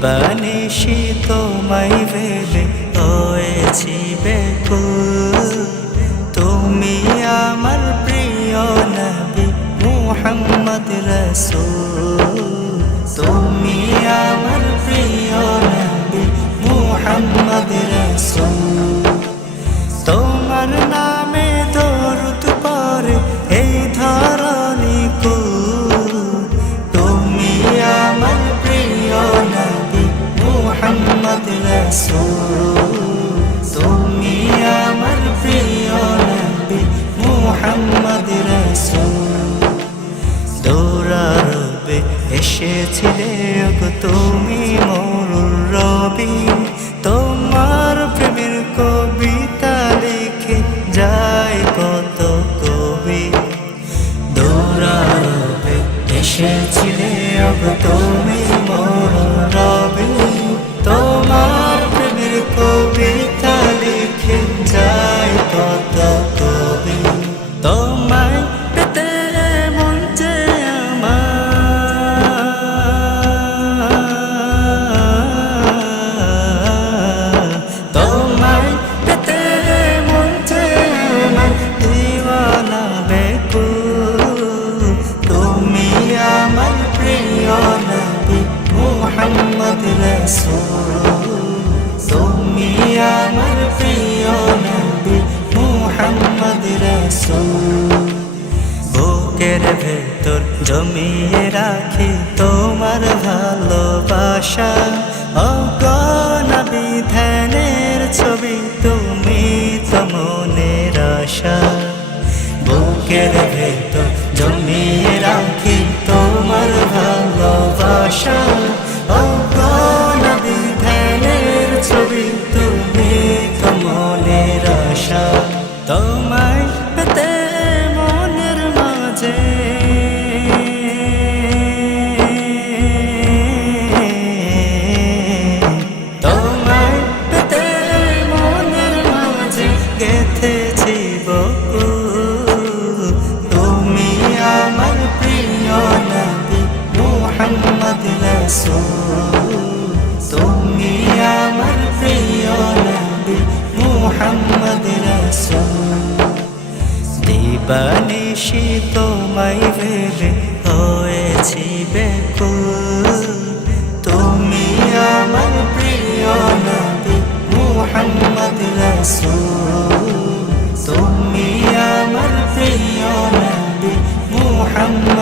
দিবানিশি তোমায় ভেবে হয়েছি বেকুল। তুমি আমার প্রিয় নবী মুহাম্মদ রাসূল। তুমি আমার প্রিয় নবী মুহাম্মদ রাসূল। তোমার নামে দরুদ পড়ে এই ধরণী কুল। তুমি আমার প্রিয় নবী মুহাম্মদ রাসূল। তুমি আমার প্রিয় নবী মুহাম্মদ রাসূল। দৌড়ারবে এসেছিলে গো তুমি মোর রবি। তোমার প্রেমের কবিতা লিখে যায় কত কবি। দৌড়ারবে এসেছিলে গো তুমি মোর রবি। তোমার প্রেমের কবিতা লিখে যায় কত কবি। তোমায় পেতে মন যে আমার, তোমায় পেতে মন যে আমার দিওয়ানা বেকুল। তুমি আমার প্রিয় নবী মুহাম্মদ রাসূল। তুমি আমার প্রিয় নবী মুহাম্মদ রাসূল। বুকের ভেতর জমিয়ে রাখি তোমার ভালোবাসা। অগণা বিধানের ছবি তুমি তো মনের আশা। বুকের ভেতর জমিয়ে রাখি তোমার ভালোবাসা। অগণা বিধানের ছবি তুমি তো মনের আশা। তোমায় পেতে মনের মাঝে তোমায় পেতে মনের মাঝে গেঁথেছি বকুল। তুমি আমার প্রিয় নবী মুহাম্মদ রাসূল। তুমি আমার প্রিয় নবী মুহাম্মদ রাসূল। দিবানিশি তোমায় ভেবে হয়েছি বেকুল। তুমি আমার প্রিয় নবী মুহাম্মদ রাসূল। তুমি আমার প্রিয় নবী মুহাম্মদ